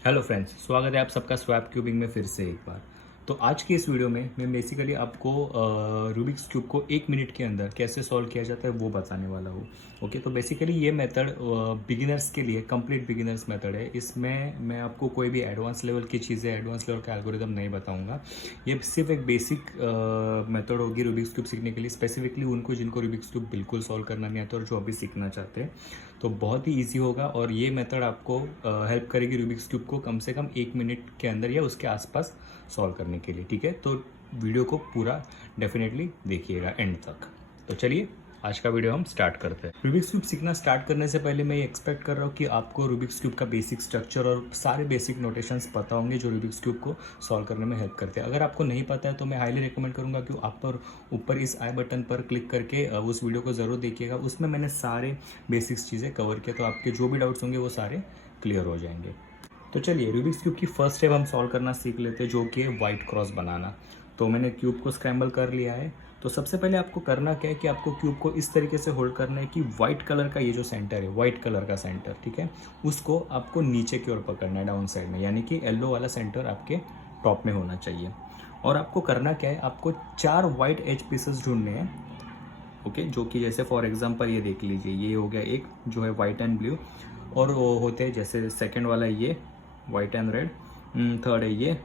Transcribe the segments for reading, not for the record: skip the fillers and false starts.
Hello friends, स्वागत है आप सबका स्वैप क्यूबिंग में फिर से एक बार। तो आज की इस वीडियो में मैं बेसिकली आपको रूबिक्स क्यूब को 1 मिनट के अंदर कैसे सॉल्व किया जाता है वो बताने वाला हूँ। ओके, तो बेसिकली ये मेथड बिगिनर्स के लिए कंप्लीट बिगिनर्स मेथड है। इसमें मैं आपको कोई भी एडवांस लेवल की चीज़ें, एडवांस लेवल का एल्गोरिदम नहीं बताऊँगा। ये सिर्फ एक बेसिक मेथड होगी रूबिक्स क्यूब सीखने के लिए, स्पेसिफिकली उनको जिनको रूबिक्स क्यूब बिल्कुल सॉल्व करना नहीं आता और जो अभी सीखना चाहते हैं। तो बहुत ही ईजी होगा और ये मेथड आपको हेल्प करेगी रूबिक्स क्यूब को कम से कम 1 मिनट के अंदर या उसके आसपास सॉल्व करने के लिए। ठीक है, तो वीडियो को पूरा डेफिनेटली देखिएगा एंड तक। तो चलिए आज का वीडियो हम स्टार्ट करते हैं। रूबिक्स क्यूब सीखना स्टार्ट करने से पहले मैं ये एक्सपेक्ट कर रहा हूँ कि आपको रूबिक्स क्यूब का बेसिक स्ट्रक्चर और सारे बेसिक नोटेशंस पता होंगे जो रूबिक्स क्यूब को सॉल्व करने में हेल्प करते हैं। अगर आपको नहीं पता है तो मैं हाईली रिकमेंड करूँगा कि आप पर ऊपर इस आई बटन पर क्लिक करके उस वीडियो को ज़रूर देखिएगा। उसमें मैंने सारे बेसिक्स चीज़ें कवर किया, तो आपके जो भी डाउट्स होंगे वो सारे क्लियर हो जाएंगे। तो चलिए रूबिक्स क्यूब की फर्स्ट स्टेप हम सॉल्व करना सीख लेते हैं, जो कि है वाइट क्रॉस बनाना। तो मैंने क्यूब को स्क्रैम्बल कर लिया है। तो सबसे पहले आपको करना क्या है कि आपको क्यूब को इस तरीके से होल्ड करना है कि वाइट कलर का ये जो सेंटर है, वाइट कलर का सेंटर, ठीक है, उसको आपको नीचे की ओर पकड़ना है डाउन साइड में, यानी कि येलो वाला सेंटर आपके टॉप में होना चाहिए। और आपको करना क्या है, आपको 4 वाइट एज पीसेस ढूंढने हैं। ओके, जो कि जैसे फॉर एग्जांपल ये देख लीजिए, ये हो गया एक जो है वाइट एंड ब्लू, और वो होते हैं जैसे सेकंड वाला ये वाइट एंड रेड, थर्ड है ये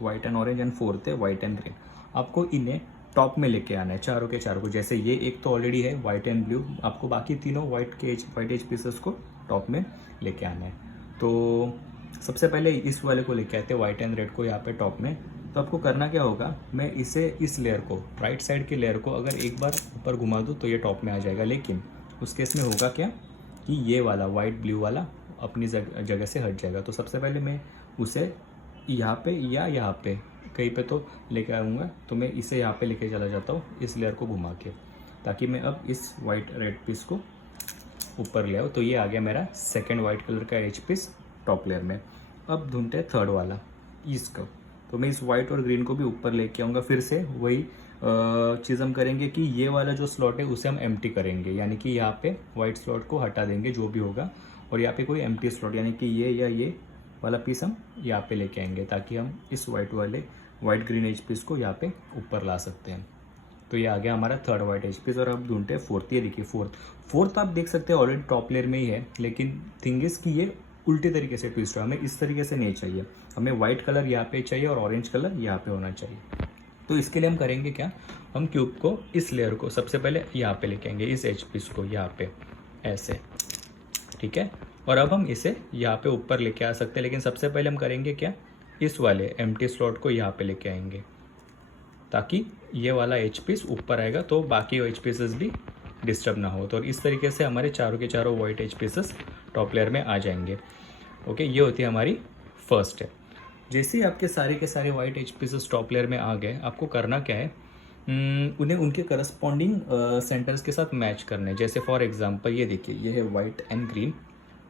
white and orange, and fourth है वाइट एंड ग्रीन। आपको इन्हें टॉप में लेके आना है चारों के चारों को। जैसे ये एक तो ऑलरेडी है वाइट एंड ब्लू, आपको बाकी तीनों वाइट एज पीसेस को टॉप में लेके आना है। तो सबसे पहले इस वाले को लेके आते हैं वाइट एंड रेड को यहाँ पे टॉप में। तो आपको करना क्या होगा, मैं इस लेयर को, राइट साइड के लेयर को अगर एक बार ऊपर घुमा दूँ तो ये टॉप में आ जाएगा, लेकिन उस केस में होगा क्या कि ये वाला वाइट ब्लू वाला अपनी जगह से हट जाएगा। तो सबसे पहले मैं उसे यहाँ पे या यहाँ पे कहीं पे तो लेके आऊँगा। तो मैं इसे यहाँ पे लेके चला जाता हूँ इस लेयर को घुमा के, ताकि मैं अब इस वाइट रेड पीस को ऊपर ले आऊँ। तो ये आ गया मेरा सेकंड वाइट कलर का एज पीस टॉप लेयर में। अब ढूंढते हैं थर्ड वाला इसका। तो मैं इस वाइट और ग्रीन को भी ऊपर लेके आऊँगा। फिर से वही चीज़ हम करेंगे कि ये वाला जो स्लॉट है उसे हम एम्प्टी करेंगे, यानी कि यहाँ पे वाइट स्लॉट को हटा देंगे जो भी होगा, और यहाँ पे कोई एम्प्टी स्लॉट यानी कि ये या ये वाला पीस हम यहाँ पे लेके आएंगे, ताकि हम इस वाइट ग्रीन एज पीस को यहाँ पे ऊपर ला सकते हैं। तो ये आ गया हमारा थर्ड वाइट एज पीस। और अब ढूंढते हैं फोर्थ। ये देखिए फोर्थ आप देख सकते हैं ऑलरेडी टॉप लेयर में ही है, लेकिन थिंग इज कि ये उल्टे तरीके से ट्विस्ट है, हमें इस तरीके से नहीं चाहिए। हमें वाइट कलर यहाँ पे चाहिए और ऑरेंज कलर यहाँ पे होना चाहिए। तो इसके लिए हम करेंगे क्या, हम क्यूब को इस लेयर को सबसे पहले यहाँ पे लेके आएंगे, इस एज पीस को यहाँ पे ऐसे, ठीक है। और अब हम इसे यहाँ पे ऊपर लेके आ सकते हैं, लेकिन सबसे पहले हम करेंगे क्या, इस वाले एम्प्टी स्लॉट को यहाँ पे लेके आएंगे, ताकि ये वाला एच पीस ऊपर आएगा तो बाकी एच पीसेस भी डिस्टर्ब ना हो। तो इस तरीके से हमारे चारों के चारों white H pieces top layer में आ जाएंगे। ओके, ये होती है हमारी फर्स्ट स्टेप। जैसे ही आपके सारे के सारे white H pieces top layer में आ गए, आपको करना क्या है, उन्हें उनके करस्पॉन्डिंग सेंटर्स के साथ मैच करने। जैसे फॉर एग्जांपल ये देखिए, ये है वाइट एंड ग्रीन,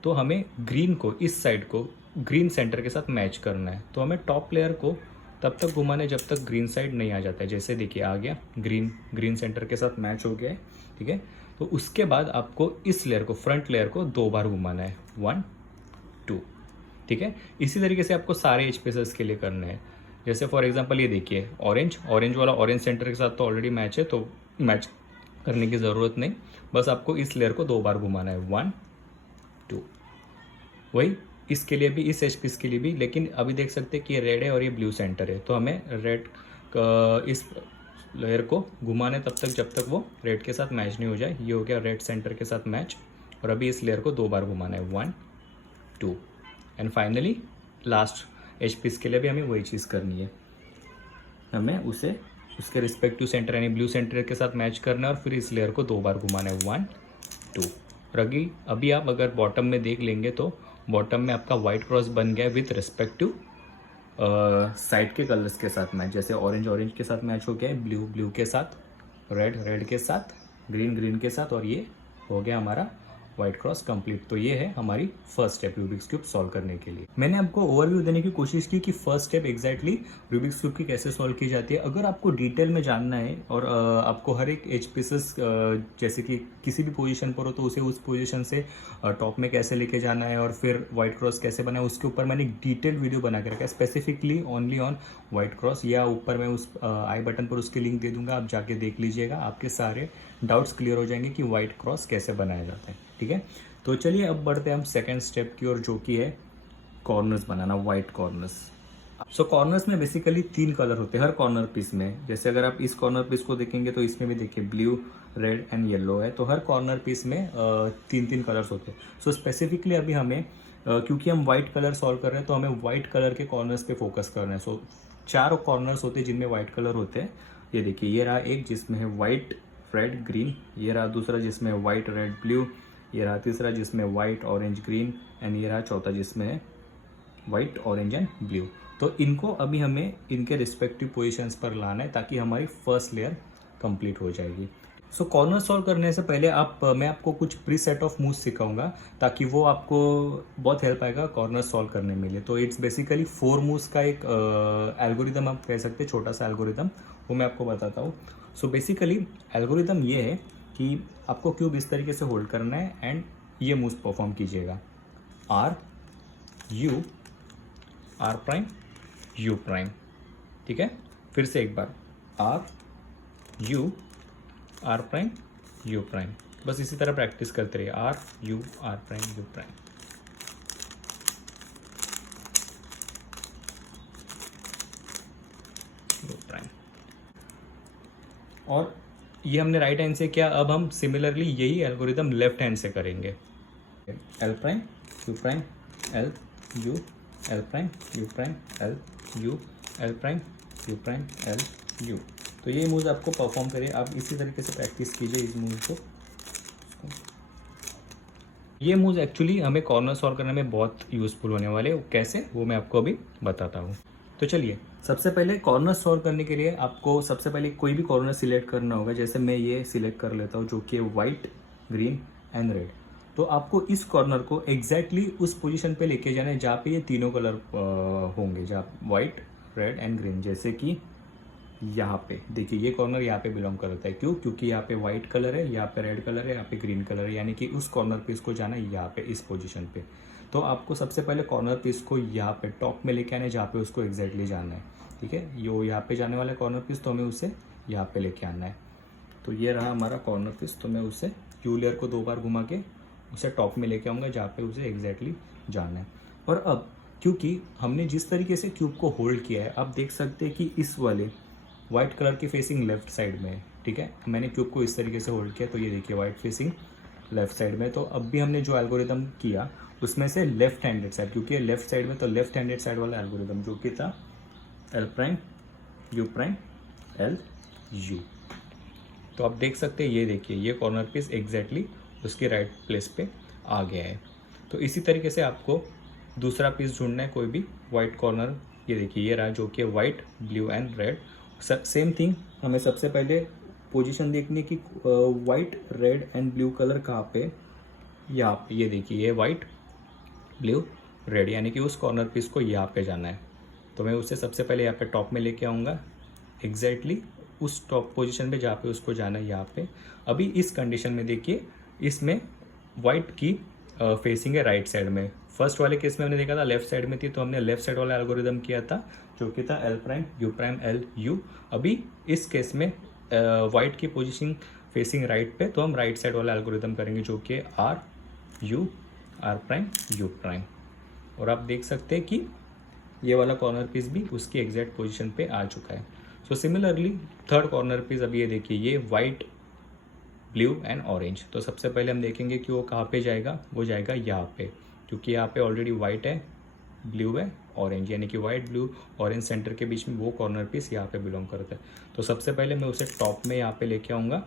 तो हमें ग्रीन को इस साइड को ग्रीन सेंटर के साथ मैच करना है। तो हमें टॉप लेयर को तब तक घुमाना है जब तक ग्रीन साइड नहीं आ जाता है। जैसे देखिए आ गया, ग्रीन सेंटर के साथ मैच हो गया है, ठीक है। तो उसके बाद आपको इस लेयर को, फ्रंट लेयर को 2 बार घुमाना है, 1 2, ठीक है। इसी तरीके से आपको सारे एज पीसेस के लिए करना है। जैसे फॉर एग्जांपल ये देखिए ऑरेंज वाला ऑरेंज सेंटर के साथ तो ऑलरेडी मैच है, तो मैच करने की ज़रूरत नहीं, बस आपको इस लेयर को 2 बार घुमाना है, 1 2। वही इसके लिए भी, इस एच पीस के लिए भी, लेकिन अभी देख सकते हैं कि ये रेड है और ये ब्लू सेंटर है, तो हमें रेड इस लेयर को घुमाने तब तक जब तक वो रेड के साथ मैच नहीं हो जाए। ये हो गया रेड सेंटर के साथ मैच, और अभी इस लेयर को 2 बार घुमाना है, 1 2, and finally last H piece के लिए भी हमें वही चीज़ करनी है, हमें उसे उसके रिस्पेक्टिव सेंटर यानी ब्लू सेंटर के साथ मैच करना है, और फिर इस लेयर को 2 बार घुमाना है, 1 2। और अभी आप अगर बॉटम में देख लेंगे तो बॉटम में आपका वाइट क्रॉस बन गया विथ रिस्पेक्टिव साइड के कलर्स के साथ मैच। जैसे ऑरेंज के साथ मैच हो गया है, ब्लू के साथ, रेड के साथ, ग्रीन के साथ, और ये हो गया हमारा व्हाइट क्रॉस कंप्लीट। तो ये है हमारी first step Rubik's cube solve करने के लिए। मैंने आपको ओवरव्यू देने की कोशिश की कि first step exactly Rubik's cube की कैसे सॉल्व की जाती है। अगर आपको डिटेल में जानना है और आपको हर एक एज पीसेस जैसे कि किसी भी पोजीशन पर हो तो उसे उस पोजीशन से टॉप में कैसे लेके जाना है और फिर व्हाइट क्रॉस कैसे बनाए, उसके ऊपर मैंने एक डिटेल वीडियो बना के रखा है specifically only on white cross. या ऊपर मैं उस आई बटन पर उसकी लिंक दे दूंगा, आप जाके देख लीजिएगा, आपके सारे डाउट्स क्लियर हो जाएंगे कि व्हाइट क्रॉस कैसे बनाया जाता है। ठीक है, तो चलिए अब बढ़ते हैं हम सेकेंड स्टेप की ओर, जो कि है कॉर्नर्स बनाना, व्हाइट कॉर्नर्स। सो कॉर्नर्स में बेसिकली 3 कलर होते हैं हर कॉर्नर पीस में। जैसे अगर आप इस कॉर्नर पीस को देखेंगे तो इसमें भी देखिए ब्लू, रेड एंड येलो है। तो हर कॉर्नर पीस में 3-3 कलर्स होते हैं। सो स्पेसिफिकली अभी हमें क्योंकि हम व्हाइट कलर सॉल्व कर रहे हैं तो हमें व्हाइट कलर के कॉर्नर्स पे फोकस करना है। सो 4 कॉर्नर्स होते हैं जिनमें व्हाइट कलर होते हैं। ये देखिए, ये रहा एक जिसमें है व्हाइट रेड ग्रीन, ये रहा दूसरा जिसमें है व्हाइट रेड ब्लू, ये रहा तीसरा जिसमें व्हाइट ऑरेंज ग्रीन एंड ये रहा चौथा जिसमें है व्हाइट ऑरेंज एंड ब्लू। तो इनको अभी हमें इनके रिस्पेक्टिव पोजीशंस पर लाना है ताकि हमारी फर्स्ट लेयर कंप्लीट हो जाएगी। सो कॉर्नर सॉल्व करने से पहले मैं आपको कुछ प्री सेट ऑफ मूव्स सिखाऊंगा ताकि वो आपको बहुत हेल्प आएगा कॉर्नर सॉल्व करने में लिए। तो इट्स बेसिकली 4 मूव्स का एक एल्गोरिदम आप कह सकते हैं, छोटा सा एल्गोरिदम, वो मैं आपको बताता हूँ। सो बेसिकली एल्गोरिदम ये है कि आपको क्यूब इस तरीके से होल्ड करना है एंड ये मूव्स परफॉर्म कीजिएगा, R U R prime U prime. ठीक है, फिर से एक बार, R U R prime U prime. बस इसी तरह प्रैक्टिस करते रहिए, R U R prime U prime. U prime. और ये हमने राइट हैंड से किया, अब हम सिमिलरली यही एल्गोरिदम लेफ्ट हैंड से करेंगे। L prime U prime L you, L prime U prime L you, L prime U prime L you. तो ये मूव आपको परफॉर्म करिए, आप इसी तरीके से प्रैक्टिस कीजिए इस मूव को। ये मूव एक्चुअली हमें कॉर्नर सॉल्व करने में बहुत यूजफुल होने वाले हैं। कैसे, वो मैं आपको अभी बताता हूँ। तो चलिए, सबसे पहले कॉर्नर सॉल्व करने के लिए आपको सबसे पहले कोई भी कॉर्नर सिलेक्ट करना होगा। जैसे मैं ये सिलेक्ट कर लेता हूँ जो कि व्हाइट ग्रीन एंड रेड। तो आपको इस कॉर्नर को एग्जैक्टली उस पोजीशन पे लेके जाना है जहाँ पे ये तीनों कलर होंगे, जहाँ व्हाइट रेड एंड ग्रीन। जैसे कि यहाँ पे देखिए, ये कॉर्नर यहाँ पे बिलोंग करता है। क्यों? क्योंकि यहाँ पे व्हाइट कलर है, यहाँ पे रेड कलर है, यहाँ पे ग्रीन कलर है, यानी कि उस कॉर्नर पे इसको जाना है यहाँ पे इस पोजीशन पे। तो आपको सबसे पहले कॉर्नर पीस को यहाँ पे टॉप में लेके आना है जहाँ पे उसको एग्जैक्टली जाना है। ठीक है, यो यहाँ पे जाने वाला कॉर्नर पीस, तो हमें उसे यहाँ पे लेके आना है। तो ये रहा हमारा कॉर्नर पीस, तो मैं उसे यू लेयर को 2 बार घुमा के उसे टॉप में लेके आऊँगा जहाँ पे उसे एग्जैक्टली जाना है। और अब क्योंकि हमने जिस तरीके से क्यूब को होल्ड किया है, आप देख सकते हैं कि इस वाले व्हाइट कलर की फेसिंग लेफ्ट साइड में है। ठीक है, मैंने क्यूब को इस तरीके से होल्ड किया, तो ये देखिए व्हाइट फेसिंग लेफ्ट साइड में। तो अब भी हमने जो एल्गोरिदम किया उसमें से लेफ्ट हैंडेड साइड, क्योंकि ये लेफ्ट साइड में, तो लेफ्ट हैंडेड साइड वाला एल्गोरिदम जो कि था L prime U prime L you. तो आप देख सकते हैं, ये देखिए ये कॉर्नर पीस एग्जैक्टली उसके राइट प्लेस पे आ गया है। तो इसी तरीके से आपको दूसरा पीस ढूंढना है, कोई भी व्हाइट कॉर्नर। ये देखिए ये रहा जो कि white blue and red. Same thing, हमें सबसे पहले पोजीशन देखनी है कि white red and blue colour कहाँ पे, यहाँ पे। ये देखिए ये व्हाइट ब्लू रेड, यानी कि उस कॉर्नर पीस को यहाँ पे जाना है। तो मैं उसे सबसे पहले यहाँ पे टॉप में लेके आऊँगा, एग्जैक्टली उस टॉप पोजीशन पे जहाँ पे उसको जाना है यहाँ पे। अभी इस कंडीशन में देखिए, इसमें वाइट की फेसिंग है राइट साइड में। फर्स्ट वाले केस में हमने देखा था लेफ्ट साइड में थी, तो हमने लेफ्ट साइड वाला एल्गोरिदम किया था जो कि था एल प्राइम एल यू। अभी इस केस में वाइट की पोजीशन फेसिंग राइट पे, तो हम राइट साइड वाला एल्गोरिदम करेंगे जो कि R U R prime U prime. और आप देख सकते हैं कि ये वाला कॉर्नर पीस भी उसकी एग्जैक्ट पोजीशन पे आ चुका है। So similarly third corner piece, अब ये देखिए ये वाइट ब्लू एंड ऑरेंज। तो सबसे पहले हम देखेंगे कि वो कहाँ पे जाएगा, वो जाएगा यहाँ पे, क्योंकि यहाँ पे ऑलरेडी वाइट है, ब्लू है, ऑरेंज, यानी कि वाइट ब्लू ऑरेंज सेंटर के बीच में वो कॉर्नर पीस यहाँ पे बिलोंग करता है। तो सबसे पहले मैं उसे टॉप में यहाँ पे लेके आऊँगा,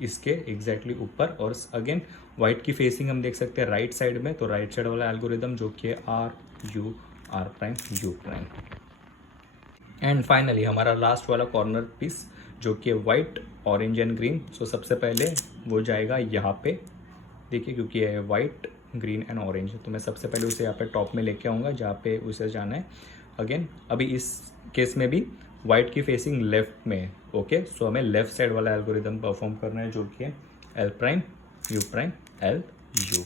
इसके एग्जैक्टली ऊपर। और अगेन वाइट की फेसिंग हम देख सकते हैं राइट साइड में, तो राइट साइड वाला एल्गोरिदम जो कि R U R prime U prime. And finally हमारा लास्ट वाला कॉर्नर पीस जो कि white orange and green. So सबसे पहले वो जाएगा यहाँ पे देखिए क्योंकि ये है वाइट ग्रीन एंड ऑरेंज, तो मैं सबसे पहले उसे यहाँ पे टॉप में लेके आऊँगा जहाँ पे उसे जाना है। अगेन अभी इस केस में भी वाइट की फेसिंग लेफ्ट में है। ओके, सो हमें लेफ्ट साइड वाला एल्गोरिदम परफॉर्म करना है जो कि है L prime U prime L you.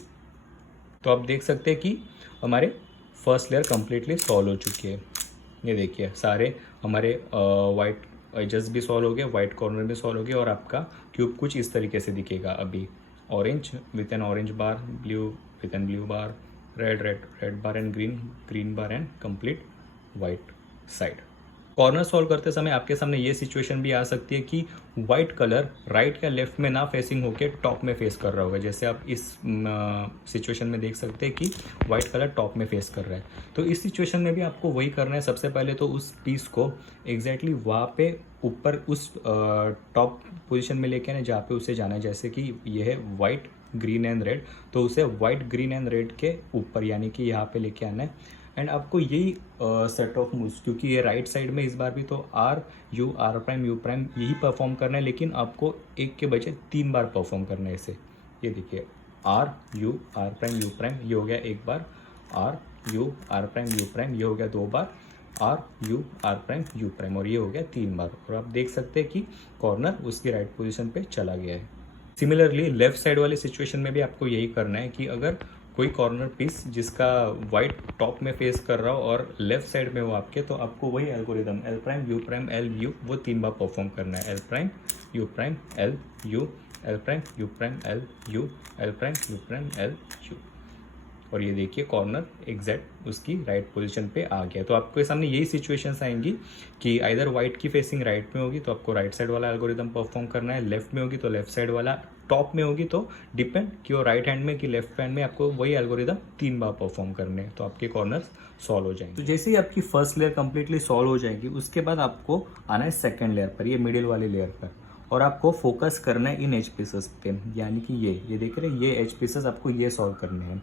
तो आप देख सकते हैं कि हमारे फर्स्ट लेयर कम्प्लीटली सॉल्व हो चुकी है। ये देखिए सारे हमारे वाइट एजेस भी सॉल्व हो गए, वाइट कॉर्नर भी सॉल्व हो गया और आपका क्यूब कुछ इस तरीके से दिखेगा अभी। Orange with an orange bar, blue with an blue bar, red red red bar and green green bar and complete white side. Corner solve करते समय आपके सामने ये सिचुएशन भी आ सकती है कि वाइट कलर राइट या लेफ्ट में ना फेसिंग होके टॉप में फेस कर रहा होगा। जैसे आप इस सिचुएशन में देख सकते हैं कि वाइट कलर टॉप में फेस कर रहा है। तो इस सिचुएशन में भी आपको वही करना है। सबसे पहले तो उस पीस को एग्जैक्टली वहाँ पे ऊपर उस टॉप पोजीशन में लेके आना जहाँ पे उसे जाना है। जैसे कि यह है वाइट ग्रीन एंड रेड, तो उसे वाइट ग्रीन एंड रेड के ऊपर यानी कि यहाँ पे लेके आना है। एंड आपको यही सेट ऑफ मूव्स, क्योंकि ये राइट साइड में इस बार भी तो आर प्राइम यू प्राइम यही परफॉर्म करना है, लेकिन आपको एक के बजाय 3 बार परफॉर्म करना है इसे। ये देखिए आर प्राइम यू प्राइम, ये हो गया एक बार, आर प्राइम यू प्राइम ये हो गया 2 बार, आर प्राइम यू प्राइम और ये हो गया 3 बार। और आप देख सकते हैं कि कॉर्नर उसकी राइट पोजीशन पे चला गया है। सिमिलरली लेफ्ट साइड वाले सिचुएशन में भी आपको यही करना है कि अगर कोई कॉर्नर पीस जिसका वाइट टॉप में फेस कर रहा हो और लेफ्ट साइड में हो आपके, तो आपको वही algorithm L prime U prime L you वो 3 बार परफॉर्म करना है। L prime U prime L you, L prime U prime L you, L prime U prime L you. और ये देखिए कॉर्नर एग्जैक्ट उसकी राइट पोजीशन पे आ गया। तो आपके सामने यही सिचुएशंस आएंगी कि आइदर वाइट की फेसिंग राइट में होगी तो आपको राइट साइड वाला एल्गोरिदम परफॉर्म करना है, लेफ्ट में होगी तो लेफ्ट साइड वाला, टॉप में होगी तो डिपेंड कि वो राइट हैंड में कि लेफ्ट हैंड में, आपको वही एल्गोरिदम 3 बार परफॉर्म करने हैं तो आपके कॉर्नर्स सॉल्व हो जाएंगे। तो जैसे ही आपकी फर्स्ट लेयर कंप्लीटली सॉल्व हो जाएगी उसके बाद आपको आना है सेकेंड लेयर पर, ये मिडिल वाली लेयर पर, और आपको फोकस करना है इन एज पीसेस पे, यानी कि ये देख रहे हैं ये एज पीसेस आपको ये सॉल्व करने हैं।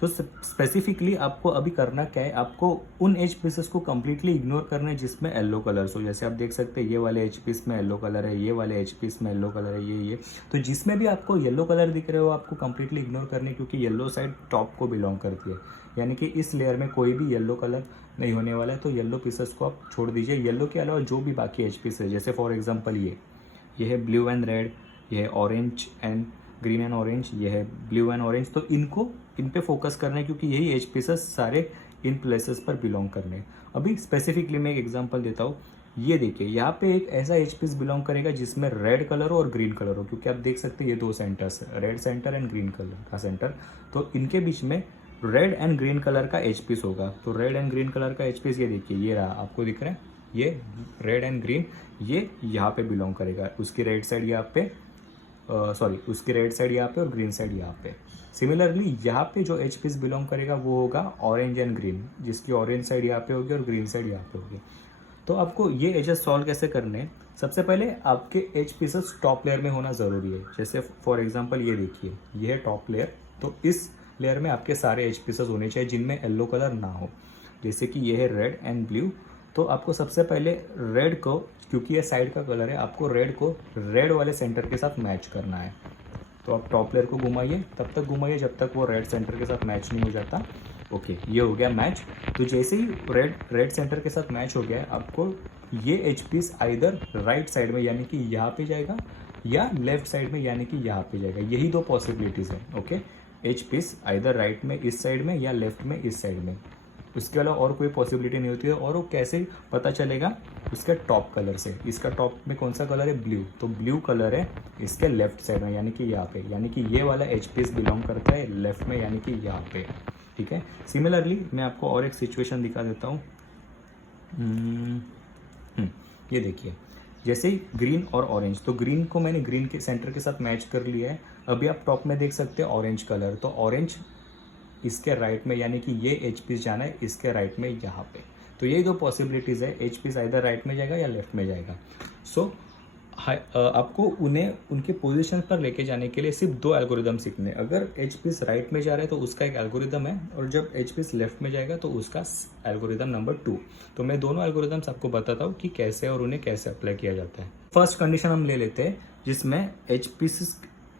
तो स्पेसिफिकली आपको अभी करना क्या है, आपको उन एज पीसेस को कम्प्लीटली इग्नोर करना है जिसमें येलो कलर्स हो। जैसे आप देख सकते हैं ये वाले एज पीस में येलो कलर है, ये वाले एज पीस में येलो कलर है, ये तो जिसमें भी आपको येलो कलर दिख रहे हो आपको कम्प्लीटली इग्नोर करने है, क्योंकि येलो साइड टॉप को बिलोंग करती है। यानी कि इस लेयर में कोई भी येलो कलर नहीं होने वाला है, तो येलो पीसेस को आप छोड़ दीजिए। येलो के अलावा जो भी बाकी एज पीस है, जैसे फॉर एग्जाम्पल ये है ब्लू एंड रेड, ये है orange and green and orange, ये है ब्लू एंड ऑरेंज, तो इन पे फोकस करना है क्योंकि यही एज पीसेस सारे इन प्लेसेस पर बिलोंग करने हैं। अभी स्पेसिफिकली मैं एक एग्जांपल देता हूँ। ये देखिए यहाँ पे एक ऐसा एज पीस बिलोंग करेगा जिसमें रेड कलर हो और ग्रीन कलर हो, क्योंकि आप देख सकते हैं ये 2 centres, red centre and green colour का सेंटर, तो इनके बीच में रेड एंड ग्रीन कलर का एच पीस होगा। तो रेड एंड ग्रीन कलर का एच पीस ये देखिए, ये रहा, आपको दिख रहा है ये रेड एंड ग्रीन, ये यहाँ पे बिलोंग करेगा। उसकी राइट साइड यहाँ पे उसकी रेड साइड यहाँ पे और ग्रीन साइड यहाँ पे। सिमिलरली यहाँ पे जो एच पीस बिलोंग करेगा वो होगा ऑरेंज एंड ग्रीन, जिसकी ऑरेंज साइड यहाँ पे होगी और ग्रीन साइड यहाँ पे होगी। तो आपको ये एजेस सॉल्व कैसे करने हैं, सबसे पहले आपके एच पीसेस टॉप लेयर में होना ज़रूरी है। जैसे फॉर एग्जांपल ये देखिए, ये है टॉप लेयर, तो इस लेयर में आपके सारे एच पीसेस होने चाहिए जिनमें येलो कलर ना हो। जैसे कि ये है रेड एंड ब्लू, तो आपको सबसे पहले रेड को, क्योंकि ये साइड का कलर है, आपको रेड को रेड वाले सेंटर के साथ मैच करना है। तो आप टॉप लेयर को घुमाइए, तब तक घुमाइए जब तक वो रेड सेंटर के साथ मैच नहीं हो जाता। ओके, ये हो गया मैच। तो जैसे ही रेड सेंटर के साथ मैच हो गया है, आपको ये H piece either right side में यानी कि यहाँ पे जाएगा या लेफ्ट साइड में यानी कि यहाँ पे जाएगा। यही 2 पॉसिबिलिटीज़ है। Okay, H piece either right में इस साइड में या लेफ्ट में इस साइड में, उसके अलावा और कोई पॉसिबिलिटी नहीं होती है। और वो कैसे पता चलेगा, उसके टॉप कलर से। इसका टॉप में कौन सा कलर है, ब्लू, तो ब्लू कलर है इसके लेफ्ट साइड में यानी कि यहाँ पे, यानी कि ये वाला एच पीस बिलोंग करता है लेफ्ट में यानी कि यहाँ पे। ठीक है, सिमिलरली मैं आपको और एक सिचुएशन दिखा देता हूँ। ये देखिए, जैसे ही ग्रीन और ऑरेंज, तो ग्रीन को मैंने ग्रीन के सेंटर के साथ मैच कर लिया है। अभी आप टॉप में देख सकते हैं ऑरेंज कलर, तो ऑरेंज इसके राइट में यानी कि ये एच पीस जाना है इसके राइट में यहाँ पे। तो यही 2 पॉसिबिलिटीज़ है, एच पीस आइदर राइट में जाएगा या लेफ्ट में जाएगा। सो आपको उन्हें उनके पोजीशन पर लेके जाने के लिए सिर्फ 2 एल्गोरिदम सीखने हैं। अगर एच पीस राइट में जा रहा है तो उसका एक एल्गोरिदम है, और जब एच पीस लेफ्ट में जाएगा तो उसका एल्गोरिदम नंबर 2। तो मैं दोनों एल्गोरिदम्स आपको बताता हूँ कि कैसे और उन्हें कैसे अप्लाई किया जाता है। फर्स्ट कंडीशन हम ले लेते हैं जिसमें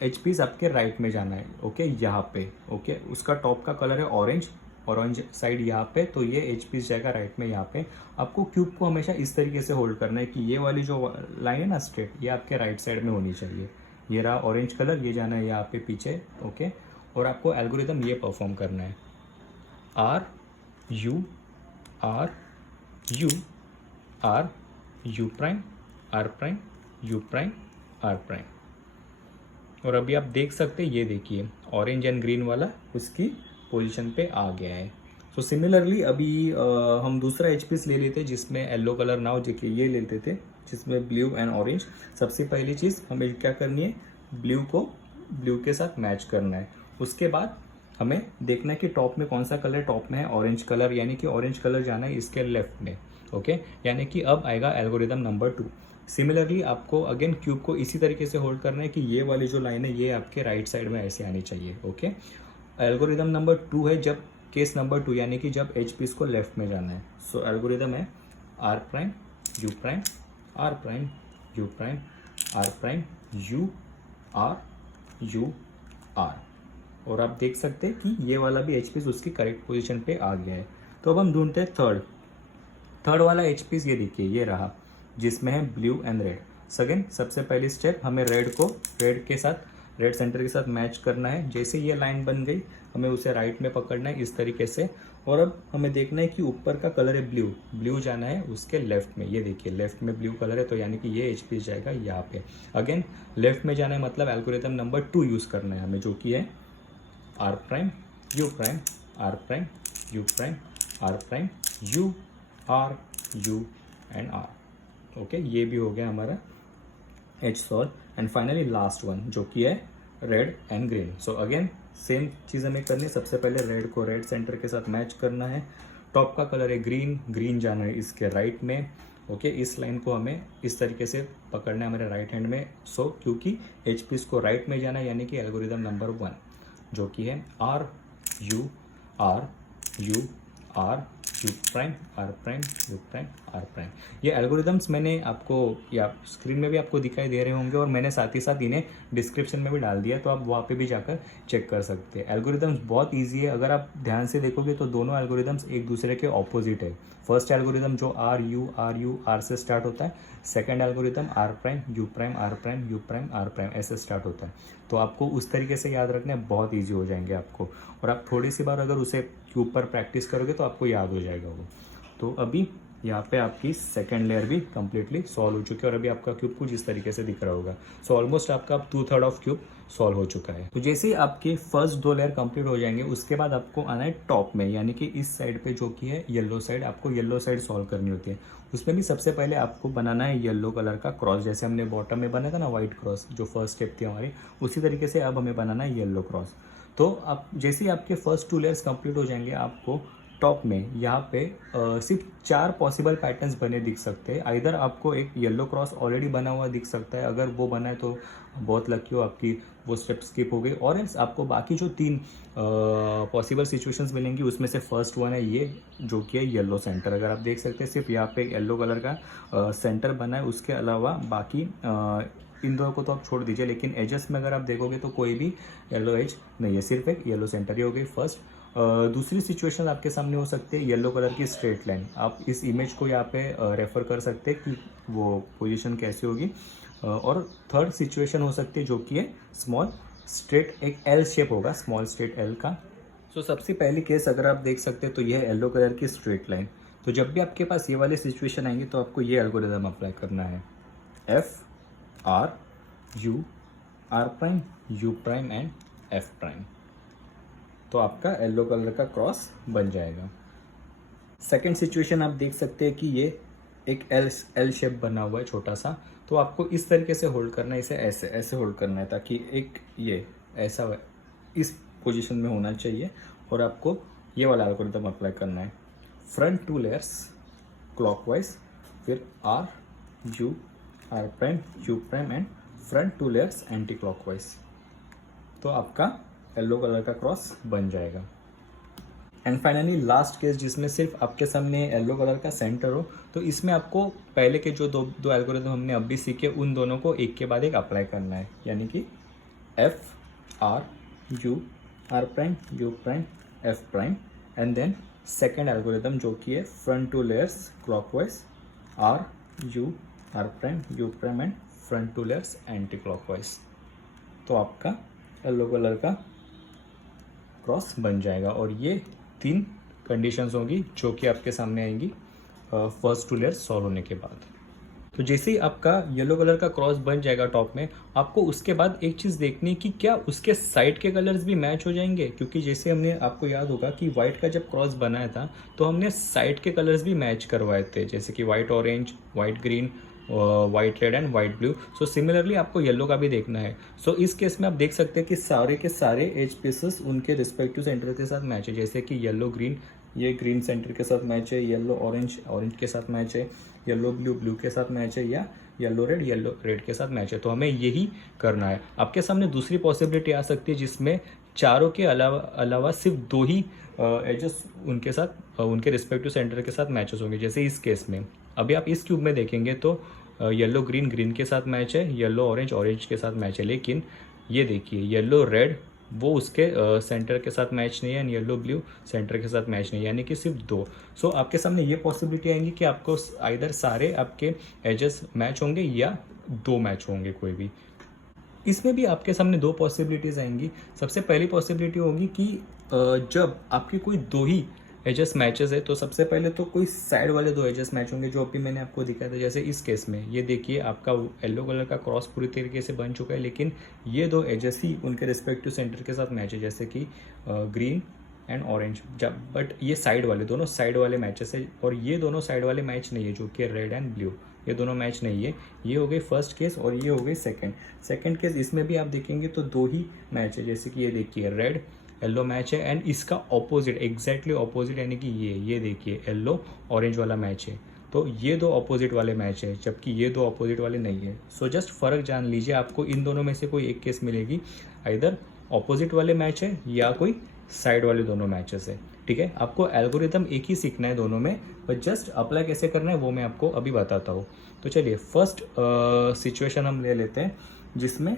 एच पीस आपके राइट में जाना है, ओके, यहाँ पे, ओके। उसका टॉप का कलर है ऑरेंज, ऑरेंज साइड यहाँ पे, तो ये एच पीस जाएगा राइट में यहाँ पे। आपको क्यूब को हमेशा इस तरीके से होल्ड करना है कि ये वाली जो लाइन है ना स्ट्रेट, ये आपके राइट साइड में होनी चाहिए। ये रहा ऑरेंज कलर, ये जाना है यहाँ पे पीछे, ओके। और आपको एल्गोरिदम ये परफॉर्म करना है, R U R U R U prime R prime U prime R prime. और अभी आप देख सकते हैं, ये देखिए ऑरेंज एंड ग्रीन वाला उसकी पोजीशन पे आ गया है। सो सिमिलरली अभी हम दूसरा एच पीस ले लेते जिसमें येलो कलर ना हो, जो ये ले लेते थे जिसमें ब्लू एंड ऑरेंज। सबसे पहली चीज़ हमें क्या करनी है, ब्लू को ब्लू के साथ मैच करना है। उसके बाद हमें देखना है कि टॉप में कौन सा कलर टॉप में है, ऑरेंज कलर, यानी कि ऑरेंज कलर जाना है इसके लेफ्ट में, ओके। यानी कि अब आएगा एल्गोरिदम नंबर 2। सिमिलरली आपको अगेन क्यूब को इसी तरीके से होल्ड करना है कि ये वाली जो लाइन है ये आपके राइट साइड में ऐसे आनी चाहिए, ओके। एल्गोरिदम नंबर 2 है जब केस नंबर 2, यानी कि जब एच पीस को लेफ्ट में जाना है। सो एल्गोरिदम है R prime U prime R prime U prime R prime U R. और आप देख सकते हैं कि ये वाला भी एच पीस उसकी करेक्ट पोजीशन पे आ गया है। तो अब हम ढूंढते हैं थर्ड वाला एच पीस। ये देखिए ये रहा जिसमें है ब्लू एंड रेड। सेकेंड सबसे पहली स्टेप हमें रेड के साथ, रेड सेंटर के साथ मैच करना है। जैसे ये लाइन बन गई हमें उसे राइट में पकड़ना है इस तरीके से। और अब हमें देखना है कि ऊपर का कलर है ब्लू जाना है उसके लेफ्ट में। ये देखिए लेफ्ट में ब्लू कलर है, तो यानी कि ये एच पीस जाएगा यहाँ पे। अगेन लेफ्ट में जाना है, मतलब एल्गोरिथम नंबर 2 यूज करना है हमें, जो कि है R prime U prime R prime U prime R prime U and R, okay. ये भी हो गया हमारा H solve. And finally last one जो कि है red and green. So again same चीज़ हमें करनी है। सबसे पहले रेड को रेड सेंटर के साथ मैच करना है। टॉप का कलर है ग्रीन जाना है इसके राइट में, ओके। इस लाइन को हमें इस तरीके से पकड़ना है हमारे राइट हैंड में। सो क्योंकि एच पीस को राइट में जाना है, यानी कि एल्गोरिदम नंबर 1 जो कि है R U prime R prime U prime R prime. ये एल्गोरिदम्स मैंने आपको या स्क्रीन में भी आपको दिखाई दे रहे होंगे, और मैंने साथ ही साथ इन्हें डिस्क्रिप्शन में भी डाल दिया, तो आप वहाँ पे भी जाकर चेक कर सकते हैं। एल्गोरिदम्स बहुत ईजी है। अगर आप ध्यान से देखोगे तो दोनों एल्गोरिदम्स एक दूसरे के ऑपोजिट है। फर्स्ट एल्गोरिदम जो आर से स्टार्ट होता है, second algorithm R prime U prime R prime U prime R prime ऐसे स्टार्ट होता है। तो आपको उस तरीके से याद रखना है, बहुत ईजी हो जाएंगे आपको। और आप थोड़ी सी बार अगर उसे क्यूब पर प्रैक्टिस करोगे तो आपको याद हो जाएगा वो। तो अभी यहाँ पे आपकी सेकेंड लेयर भी कम्प्लीटली सॉल्व हो चुकी है, और अभी आपका क्यूब कुछ इस तरीके से दिख रहा होगा। सो ऑलमोस्ट आपका 2/3 ऑफ क्यूब सॉल्व हो चुका है। तो जैसे ही आपके फर्स्ट 2 लेयर कंप्लीट हो जाएंगे, उसके बाद आपको आना है टॉप में, यानी कि इस साइड पे जो कि है येलो साइड। आपको येलो साइड सॉल्व करनी होती है। उसमें भी सबसे पहले आपको बनाना है येलो कलर का क्रॉस। जैसे हमने बॉटम में बनाया था ना व्हाइट क्रॉस, जो फर्स्ट स्टेप थी हमारी, उसी तरीके से अब हमें बनाना है येलो क्रॉस। तो आप जैसे ही आपके फर्स्ट 2 लेयर्स कंप्लीट हो जाएंगे, आपको टॉप में यहाँ पे सिर्फ 4 पॉसिबल पैटर्न्स बने दिख सकते हैं। आइदर आपको एक येलो क्रॉस ऑलरेडी बना हुआ दिख सकता है, अगर वो बना है तो बहुत लकी हो, आपकी वो स्टेप स्किप हो गई। और आपको बाकी जो 3 पॉसिबल सिचुएशंस मिलेंगी, उसमें से फर्स्ट वन है ये जो कि है येलो सेंटर। अगर आप देख सकते हैं सिर्फ यहाँ पे येलो कलर का सेंटर बना है, उसके अलावा बाकी इन दोनों को तो आप छोड़ दीजिए, लेकिन एजेस में अगर आप देखोगे तो कोई भी येलो एज नहीं है, सिर्फ एक येलो सेंटर ही हो गई फर्स्ट। दूसरी सिचुएशन आपके सामने हो सकती है येलो कलर की स्ट्रेट लाइन। आप इस इमेज को यहाँ पे रेफर कर सकते हैं कि वो पोजीशन कैसी होगी। और थर्ड सिचुएशन हो सकती है जो कि है स्मॉल स्ट्रेट, एक एल शेप होगा स्मॉल स्ट्रेट एल का। सो सबसे पहली केस अगर आप देख सकते हैं तो यह है येलो कलर की स्ट्रेट लाइन। तो जब भी आपके पास ये वाली सिचुएशन आएंगी तो आपको ये एल्गोरिदम अप्लाई करना है, F R prime U prime and F prime. तो आपका येलो कलर का क्रॉस बन जाएगा। सेकेंड सिचुएशन आप देख सकते हैं कि ये एक एल शेप बना हुआ है छोटा सा। तो आपको इस तरीके से होल्ड करना है, इसे ऐसे होल्ड करना है ताकि एक ये ऐसा इस पोजीशन में होना चाहिए। और आपको ये वाला एल्गोरिथम अप्लाई करना है, फ्रंट 2 लेयर्स क्लॉकवाइज, फिर R prime U prime and front 2 layers anti clockwise. तो आपका येलो कलर का क्रॉस बन जाएगा। एंड फाइनली लास्ट केस जिसमें सिर्फ आपके सामने येलो कलर का सेंटर हो, तो इसमें आपको पहले के जो दो एल्गोरिथम हमने अभी सीखे उन दोनों को एक के बाद एक अप्लाई करना है। यानी कि F R U R prime U prime F prime and then second algorithm जो कि है front two layers clockwise R U R prime U prime and front two layers anti clockwise. तो आपका येलो कलर का cross बन जाएगा और ये 3 कंडीशंस होंगी जो कि आपके सामने आएंगी फर्स्ट 2 लेयर्स सॉल्व होने के बाद। तो जैसे ही आपका येलो कलर का क्रॉस बन जाएगा टॉप में, आपको उसके बाद एक चीज़ देखनी है कि क्या उसके साइड के कलर्स भी मैच हो जाएंगे, क्योंकि जैसे हमने आपको याद होगा कि वाइट का जब क्रॉस बनाया था तो हमने साइड के कलर्स भी मैच करवाए थे, जैसे कि white orange, white green, white red and white blue. So similarly आपको येलो का भी देखना है। सो इस केस में आप देख सकते हैं कि सारे के सारे एज पीसेस उनके रिस्पेक्टिव सेंटर के साथ मैच है, जैसे कि येलो ग्रीन, ये ग्रीन सेंटर के साथ मैच है, येलो ऑरेंज ऑरेंज के साथ मैच है, येलो ब्लू ब्लू के साथ मैच है, या येलो रेड के साथ मैच है। तो हमें यही करना है। आपके सामने दूसरी पॉसिबिलिटी आ सकती है जिसमें चारों के अलावा सिर्फ 2 ही एजेस उनके साथ उनके रिस्पेक्टिव सेंटर के साथ मैचेस होंगे, जैसे इस केस में। अभी आप इस क्यूब में देखेंगे तो येलो ग्रीन ग्रीन के साथ मैच है, येलो ऑरेंज ऑरेंज के साथ मैच है, लेकिन ये देखिए येलो रेड वो उसके सेंटर के साथ मैच नहीं है एंड येलो ब्लू सेंटर के साथ मैच नहीं है, यानी कि सिर्फ 2। सो आपके सामने ये पॉसिबिलिटी आएंगी कि आपको आइदर सारे आपके एजेस मैच होंगे या 2 मैच होंगे कोई भी। इसमें भी आपके सामने 2 पॉसिबिलिटीज आएंगी। सबसे पहली पॉसिबिलिटी होगी कि जब आपके कोई 2 ही एजेस मैचेस है तो सबसे पहले तो कोई साइड वाले 2 एजेस मैच होंगे, जो अभी मैंने आपको दिखाया था। जैसे इस केस में ये देखिए आपका येलो कलर का क्रॉस पूरी तरीके से बन चुका है, लेकिन ये 2 एजेस ही उनके रिस्पेक्टिव सेंटर के साथ मैच है, जैसे कि ग्रीन एंड ऑरेंज। जब बट ये साइड वाले दोनों साइड वाले मैचेस है, और ये दोनों साइड वाले मैच नहीं है जो कि रेड एंड ब्लू, ये दोनों मैच नहीं है। ये हो गई फर्स्ट केस और ये हो गई सेकंड केस। इसमें भी आप देखेंगे तो 2 ही मैच है, जैसे कि ये देखिए रेड येलो मैच है एंड इसका ऑपोजिट एग्जैक्टली ऑपोजिट, यानी कि ये देखिए येलो ऑरेंज वाला मैच है। तो ये 2 ऑपोजिट वाले मैच है, जबकि ये 2 ऑपोजिट वाले नहीं है। सो जस्ट फर्क जान लीजिए, आपको इन दोनों में से कोई एक केस मिलेगी, आइदर ऑपोजिट वाले मैच है या कोई साइड वाले दोनों मैचेस है। ठीक है, आपको एल्गोरिदम एक ही सीखना है दोनों में, पर जस्ट अप्लाई कैसे करना है वो मैं आपको अभी बताता हूँ। तो चलिए फर्स्ट सिचुएशन हम ले लेते हैं जिसमें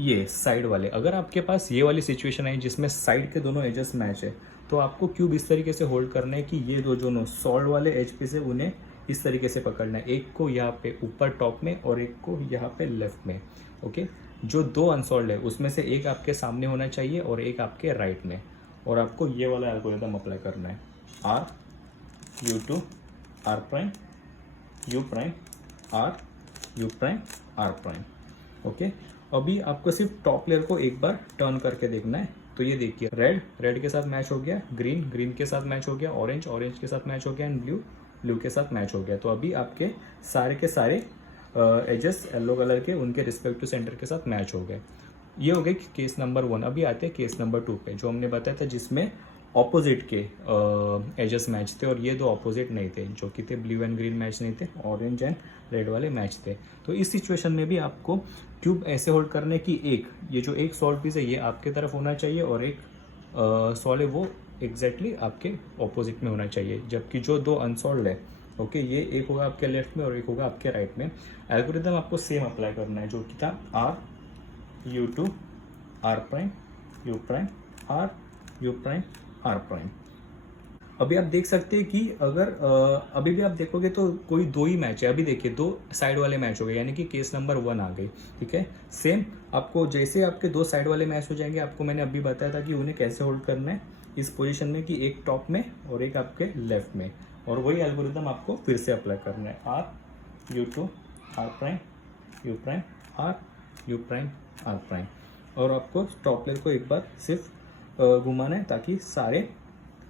ये साइड वाले, अगर आपके पास ये वाली सिचुएशन आई जिसमें साइड के दोनों एजेस मैच है, तो आपको क्यूब इस तरीके से होल्ड करना है कि ये दोनों सॉल्व वाले एज पे से उन्हें इस तरीके से पकड़ना है, एक को यहाँ पे ऊपर टॉप में और एक को यहाँ पे लेफ्ट में। ओके, जो 2 अनसॉल्व है उसमें से एक आपके सामने होना चाहिए और एक आपके राइट में, और आपको ये वाला एल्गोरिदम अप्लाई करना है, R U two R prime U prime R U prime R prime. Okay, अभी आपको सिर्फ टॉप लेयर को एक बार टर्न करके देखना है। तो ये देखिए रेड के साथ मैच हो गया, ग्रीन के साथ मैच हो गया, ऑरेंज के साथ मैच हो गया एंड ब्लू के साथ मैच हो गया। तो अभी आपके सारे के सारे एजेस येलो कलर के उनके रिस्पेक्टिव सेंटर के साथ मैच हो गए। ये हो गए केस नंबर 1। अभी आते हैं केस नंबर 2 पे, जो हमने बताया था जिसमें ऑपोजिट के एजेस मैच थे और ये 2 ऑपोजिट नहीं थे, जो कि थे ब्लू एंड ग्रीन मैच नहीं थे, ऑरेंज एंड रेड वाले मैच थे। तो इस सिचुएशन में भी आपको क्यूब ऐसे होल्ड करने की ये जो एक सॉल्व पीस है ये आपके तरफ होना चाहिए और एक सॉल्व है वो एग्जैक्टली आपके ऑपोजिट में होना चाहिए, जबकि जो 2 अनसॉल्व है ओके ये एक होगा आपके लेफ्ट में और एक होगा आपके राइट में। एल्गोरिदम आपको सेम अप्लाई करना है, जो कि था R U two R prime U prime R U prime R prime. अभी आप देख सकते हैं कि अगर अभी भी आप देखोगे तो कोई 2 ही मैच है। अभी देखिए 2 साइड वाले मैच हो गए, यानी कि केस नंबर 1 आ गई। ठीक है, सेम आपको जैसे आपके 2 साइड वाले मैच हो जाएंगे, आपको मैंने अभी बताया था कि उन्हें कैसे होल्ड करना है इस पोजीशन में, कि एक टॉप में और एक आपके लेफ्ट में, और वही एल्गोरिदम आपको फिर से अप्लाई करना है, R U two R prime U prime R U prime R prime. और आपको टॉप लेयर को एक बार सिर्फ घुमाना है ताकि सारे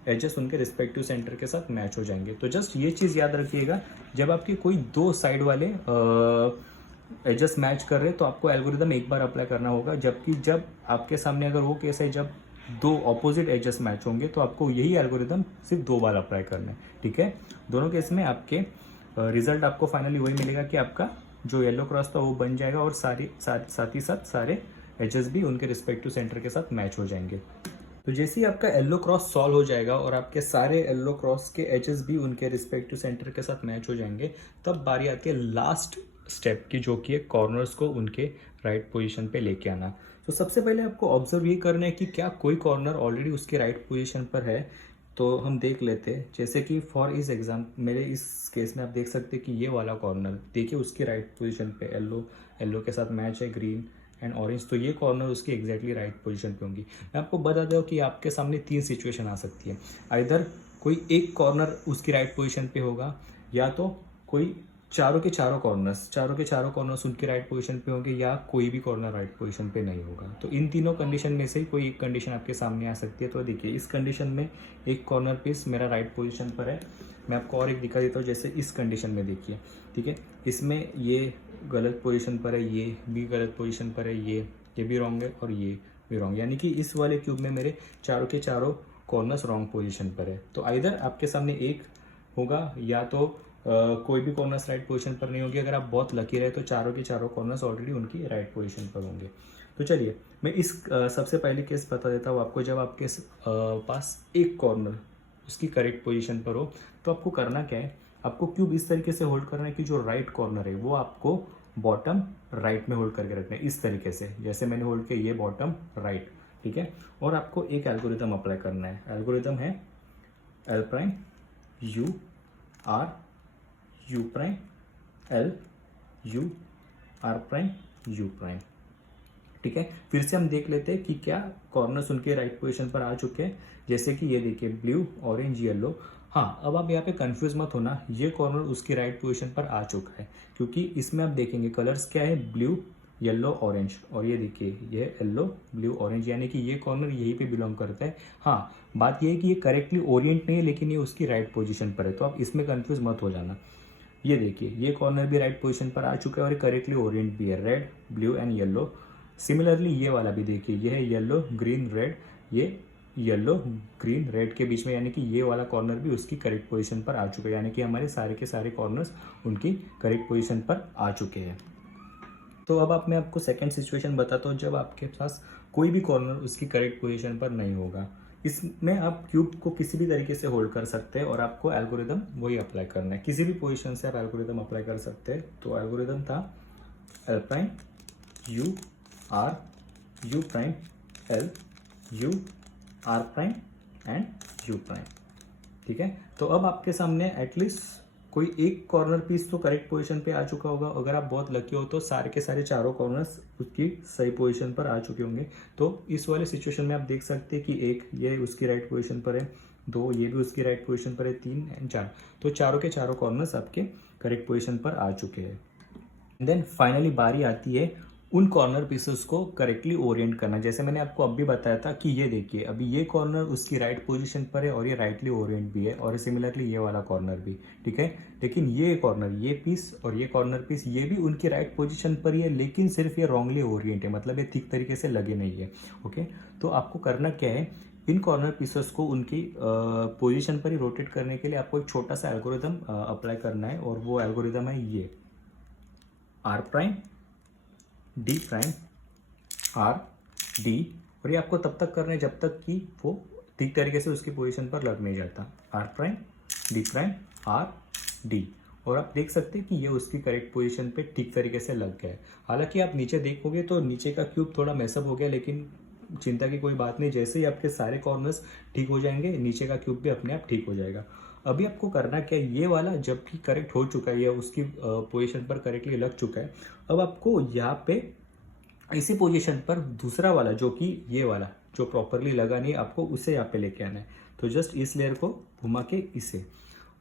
एजेस उनके रिस्पेक्टिव सेंटर के साथ मैच हो जाएंगे। तो जस्ट ये चीज़ याद रखिएगा, जब आपके कोई 2 साइड वाले एजेस मैच कर रहे हैं तो आपको एल्गोरिदम एक बार अप्लाई करना होगा, जबकि जब आपके सामने अगर वो केस है जब 2 ऑपोजिट एजेस मैच होंगे तो आपको यही एल्गोरिदम सिर्फ 2 बार अप्लाई करना है। ठीक है, दोनों केस में आपके रिजल्ट आपको फाइनली वही मिलेगा कि आपका जो येलो क्रॉस था वो बन जाएगा और साथ ही साथ सारे एजेस भी उनके रिस्पेक्टिव सेंटर के साथ मैच हो जाएंगे। तो जैसे ही आपका येलो क्रॉस सॉल्व हो जाएगा और आपके सारे येलो क्रॉस के एजेस भी उनके रिस्पेक्टिव सेंटर के साथ मैच हो जाएंगे, तब बारी आती है लास्ट स्टेप की, जो कि है कॉर्नर्स को उनके राइट पोजीशन पे लेके आना। तो सबसे पहले आपको ऑब्जर्व ये करना है कि क्या कोई कॉर्नर ऑलरेडी उसके राइट पोजीशन पर है। तो हम देख लेते हैं, जैसे कि फॉर इस एग्जाम मेरे इस केस में आप देख सकते हैं कि ये वाला कॉर्नर देखिए उसके राइट पोजीशन पे येलो के साथ मैच है ग्रीन एंड ऑरेंज, तो ये कॉर्नर उसकी एग्जैक्टली राइट पोजीशन पे होंगी। मैं आपको बता दूं कि आपके सामने 3 सिचुएशन आ सकती है। आइदर कोई एक कॉर्नर उसकी राइट पोजीशन पे होगा, या तो कोई चारों के चारों कॉर्नर्स उनके राइट पोजीशन पे होंगे, या कोई भी कॉर्नर राइट पोजीशन पे नहीं होगा। तो इन तीनों कंडीशन में से कोई एक कंडीशन आपके सामने आ सकती है। तो देखिए इस कंडीशन में एक कॉर्नर पीस मेरा राइट पोजीशन पर है। मैं आपको और एक दिखा देता हूँ, जैसे इस कंडीशन में देखिए, ठीक है, इसमें ये गलत पोजीशन पर है, ये भी गलत पोजीशन पर है, ये भी रॉन्ग है और ये भी रॉन्ग, यानी कि इस वाले क्यूब में मेरे चारों के चारों कॉर्नर्स रॉन्ग पोजीशन पर है। तो आइदर आपके सामने एक होगा, या तो कोई भी कॉर्नर्स राइट पोजीशन पर नहीं होगी। अगर आप बहुत लकी रहे तो चारों के चारों कॉर्नर्स ऑलरेडी उनकी राइट पोजीशन पर होंगे। तो चलिए मैं इस सबसे पहले केस बता देता हूँ आपको। जब आपके पास एक कॉर्नर उसकी करेक्ट पोजीशन पर हो तो आपको करना क्या है, आपको क्यूब इस तरीके से होल्ड करना है कि जो राइट कॉर्नर है वो आपको बॉटम राइट में होल्ड करके रखना है, इस तरीके से जैसे मैंने होल्ड किया, ये बॉटम राइट, ठीक है। और आपको एक एल्गोरिथम अप्लाई करना है। एल्गोरिथम है L prime U R U prime L U R prime U prime, ठीक है। फिर से हम देख लेते हैं कि क्या कॉर्नर्स उनके राइट पोजीशन पर आ चुके हैं। जैसे कि ये देखिए ब्लू ऑरेंज येलो। हाँ, अब आप यहाँ पे कंफ्यूज मत होना, ये कॉर्नर उसकी राइट पोजीशन पर आ चुका है, क्योंकि इसमें आप देखेंगे कलर्स क्या है, ब्लू येलो ऑरेंज, और ये देखिए ये येलो ब्लू ऑरेंज, यानी कि ये कॉर्नर यहीं पे बिलोंग करता है। हाँ, बात ये है कि ये करेक्टली ओरिएंट नहीं है, लेकिन ये उसकी राइट पोजीशन पर है, तो आप इसमें कंफ्यूज मत हो जाना। ये देखिए ये कॉर्नर भी राइट पोजीशन पर आ चुका है और ये करेक्टली ओरिएंट भी है, red blue and yellow. Similarly ये वाला भी देखिए, ये है येलो ग्रीन रेड, ये येलो ग्रीन रेड के बीच में, यानी कि ये वाला कॉर्नर भी उसकी करेक्ट पोजीशन पर आ चुका है, यानी कि हमारे सारे के सारे कॉर्नर्स उनकी करेक्ट पोजीशन पर आ चुके हैं। तो अब मैं आपको सेकंड सिचुएशन बताता हूँ, जब आपके पास कोई भी कॉर्नर उसकी करेक्ट पोजीशन पर नहीं होगा। इसमें आप क्यूब को किसी भी तरीके से होल्ड कर सकते हैं और आपको एल्गोरिदम वही अप्लाई करना है, किसी भी पोजीशन से आप एल्गोरिदम अप्लाई कर सकते हैं। तो एल्गोरिदम था L prime U R U prime L U R prime and U prime, ठीक है। तो अब आपके सामने एटलीस्ट कोई एक कॉर्नर पीस तो करेक्ट पोजीशन पे आ चुका होगा। अगर आप बहुत लकी हो तो सारे के सारे चारों कॉर्नर्स उसकी सही पोजीशन पर आ चुके होंगे। तो इस वाले सिचुएशन में आप देख सकते हैं कि एक ये उसकी राइट पोजीशन पर है, दो ये भी उसकी राइट पोजीशन पर है, 3 एंड 4, तो चारों के चारों कॉर्नर्स आपके करेक्ट पोजीशन पर आ चुके हैं। देन फाइनली बारी आती है उन कॉर्नर पीसेस को करेक्टली ओरिएंट करना। जैसे मैंने आपको अभी बताया था कि ये देखिए अभी ये कॉर्नर उसकी राइट पोजीशन पर है और ये राइटली ओरिएंट भी है, और सिमिलरली ये वाला कॉर्नर भी, ठीक है। लेकिन ये कॉर्नर ये पीस और ये कॉर्नर पीस ये भी उनकी राइट पोजीशन पर ही है, लेकिन सिर्फ ये रॉन्गली ओरिएंट है, मतलब ये ठीक तरीके से लगे नहीं है। ओके, तो आपको करना क्या है, इन कॉर्नर पीसेस को उनकी पोजीशन पर ही रोटेट करने के लिए आपको एक छोटा सा एल्गोरिदम अप्लाई करना है, और वो एल्गोरिदम है ये R prime D prime R D, और ये आपको तब तक करना है जब तक कि वो ठीक तरीके से उसकी पोजीशन पर लग नहीं जाता। R prime D prime R D, और आप देख सकते हैं कि ये उसकी करेक्ट पोजीशन पे ठीक तरीके से लग गया है। हालांकि आप नीचे देखोगे तो नीचे का क्यूब थोड़ा मैसअप हो गया, लेकिन चिंता की कोई बात नहीं, जैसे ही आपके सारे कॉर्नर्स ठीक हो जाएंगे नीचे का क्यूब भी अपने आप ठीक हो जाएगा। अभी आपको करना क्या है, ये वाला जब भी करेक्ट हो चुका है या उसकी पोजीशन पर करेक्टली लग चुका है, अब आपको यहाँ पे इसी पोजीशन पर दूसरा वाला जो कि ये वाला जो प्रॉपरली लगा नहीं, आपको उसे यहाँ पे लेके आना है। तो जस्ट इस लेयर को घुमा के इसे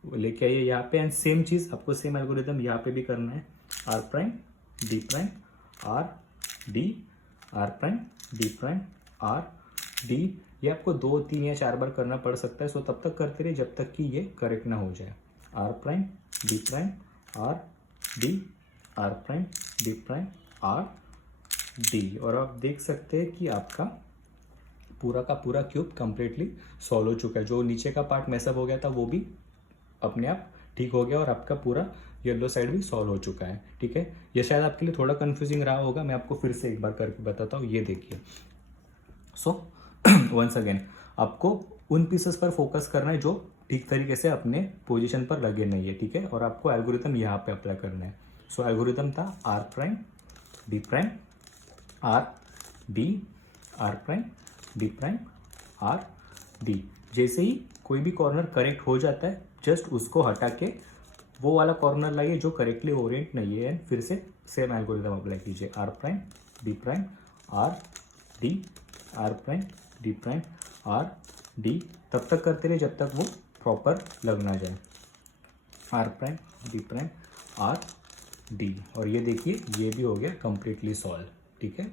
लेके आइए यहाँ पे, एंड सेम चीज़ आपको सेम एल्गोरिदम यहाँ पे भी करना है। R prime D prime R D, R prime D prime R D, ये आपको 2, 3 या 4 बार करना पड़ सकता है। सो तब तक करते रहिए जब तक कि ये करेक्ट ना हो जाए। R prime D prime R D, R prime D prime R D, और आप देख सकते हैं कि आपका पूरा का पूरा क्यूब कंप्लीटली सॉल्व हो चुका है। जो नीचे का पार्ट मैसअप हो गया था वो भी अपने आप ठीक हो गया, और आपका पूरा येलो साइड भी सॉल्व हो चुका है, ठीक है। ये शायद आपके लिए थोड़ा कंफ्यूजिंग रहा होगा, मैं आपको फिर से एक बार करके बताता हूँ। ये देखिए, सो वंस अगेन आपको उन पीसेस पर फोकस करना है जो ठीक तरीके से अपने पोजीशन पर लगे नहीं है, ठीक है। और आपको एल्गोरिथम यहाँ पे अप्लाई करना है। सो एल्गोरिथम था R prime D prime R D, R prime, D prime, R, D. जैसे ही कोई भी कॉर्नर करेक्ट हो जाता है, जस्ट उसको हटा के वो वाला कॉर्नर लाइए जो करेक्टली ओरिएंट नहीं है, फिर से सेम एल्गोरिथम अप्लाई कीजिए। R prime, D prime, R, D, R prime, D prime, R, D. तब तक करते रहिए जब तक वो प्रॉपर लग ना जाए। R prime, D prime, R, D. और ये देखिए ये भी हो गया कंप्लीटली सॉल्व। ठीक है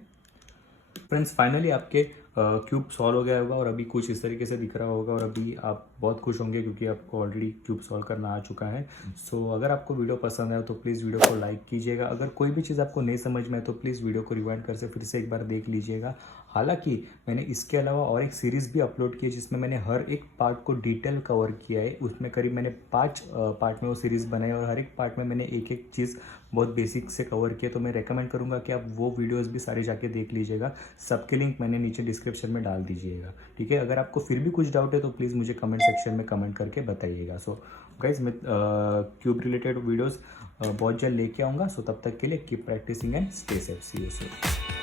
फ्रेंड्स, फाइनली आपके क्यूब सॉल्व हो गया होगा और अभी कुछ इस तरीके से दिख रहा होगा और अभी आप बहुत खुश होंगे क्योंकि आपको ऑलरेडी क्यूब सॉल्व करना आ चुका है। सो अगर आपको वीडियो पसंद आए तो प्लीज़ वीडियो को लाइक कीजिएगा। अगर कोई भी चीज़ आपको नहीं समझ में आए तो प्लीज़ वीडियो को रिवाइंड कर से फिर से एक बार देख लीजिएगा। हालांकि मैंने इसके अलावा और एक सीरीज़ भी अपलोड की है जिसमें मैंने हर एक पार्ट को डिटेल कवर किया है। उसमें करीब मैंने 5 पार्ट में वो सीरीज़ बनाई और हर एक पार्ट में मैंने एक एक चीज़ बहुत बेसिक से कवर किया। तो मैं रेकमेंड करूँगा कि आप वो वीडियोस भी सारे जाके देख लीजिएगा। सबके लिंक मैंने नीचे डिस्क्रिप्शन में डाल दीजिएगा। ठीक है, अगर आपको फिर भी कुछ डाउट है तो प्लीज़ मुझे कमेंट सेक्शन में कमेंट करके बताइएगा। सो गाइज मैं क्यूब रिलेटेड वीडियोज़ बहुत जल्द लेके आऊँगा। सो तब तक के लिए keep practising and stay safe. See you soon.